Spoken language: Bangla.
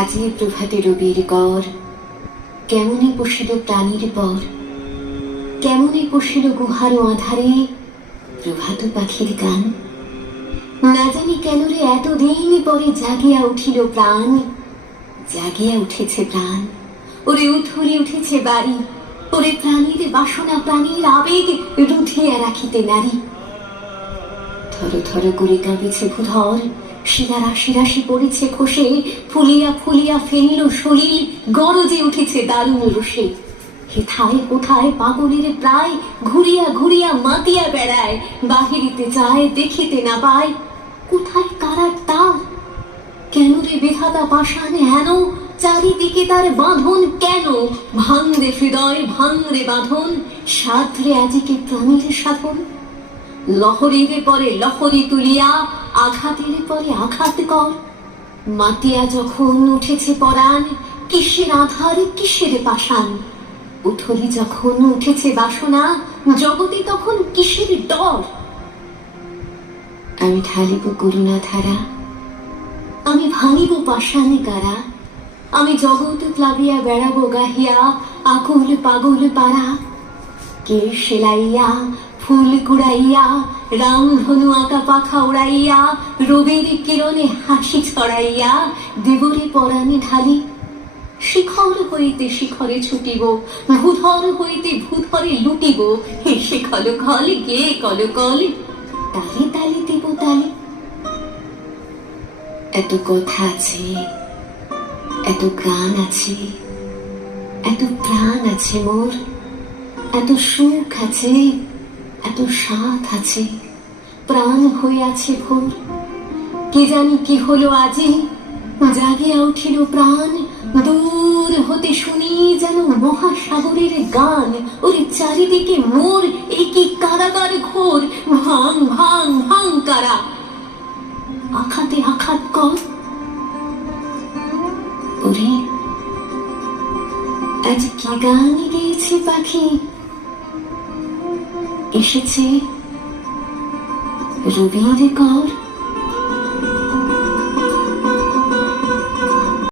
আজি প্রভাতে রবির কর, কেমনে পশিল প্রাণীর পর, কেমনে পশিল গুহার আধারে প্রভাত পাখির গান। না জানি কেন রে এতদিন পরে জাগিয়া উঠিল প্রাণ, জাগিয়া উঠেছে প্রাণ, ওরে উথলে উঠেছে বাড়ি, ওরে প্রাণীর বাসনা প্রাণীর আবেগ রুধিয়া রাখিতে নারী। থর থর করে কাঁপিছে ভূধর, শিরা রাশি রাশি পড়েছে খসে, ফুলিয়া ফুলিয়া ফেনিল সলিল, গরজে উঠেছে দারুণ রোষে। হেথায় কোথায় পাগলের প্রায় ঘুরিয়া ঘুরিয়া মাতিয়া বেড়ায়, বাহিরিতে যায় দেখিতে না পায়, কোথায় কারার তার? কেন রে বিধাতা পাষাণ হেন, চারিদিকে তার বাঁধন কেন? ভাঙরে হৃদয় ভাঙরে বাঁধন, সাধরে আজিকে প্রাণীর সাধন। লহরীর পরে লহরী তুলিয়া, আঘাতের পরে আঘাত কর। মাতিয়া যখন উঠেছে পরাণ, কিসের আধার কিসের পাষাণ? উথলি যখন উঠেছে বাসনা, জগতে তখন কিসের ডর? আমি ঢালিব করুণা ধারা, আমি ভাঙিব পাষাণে কারা, আমি জগৎ প্লাবিয়া বেড়াবো গাহিয়া আকুল পাগল পারা। কে সেলাইয়া ফুল কুড়াইয়া, রামধনু আঁকা পাখা উড়াইয়া, রবির কিরণে হাসি ছড়াইয়া দেবরে পরাণে ঢালি। শিখর হইতে শিখরে ছুটিব, ভূধর হইতে ভূধরে লুটিব, হেসে কল কল গে কল কল, তালে তালে দেব তালে। এত কথা আছে, এত গান আছে, এত প্রাণ আছে মোর, এত সুখ আছে, এত সাথ আছে, প্রাণ হয়ে আছে ভোর। কে জানি কি হলো আজি, জাগিয়া উঠিল প্রাণ, দূর হতে শুনি যেন মহাসাগরের গান। ওরে চারিদিকে মোর এ কি কারাগার ঘোর, ভাঙ ভাঙ ভাঙ কারা, আঘাতে আঘাত কর। ওরে আজ কি গান গেয়েছে পাখি, এসেছে রবির কর।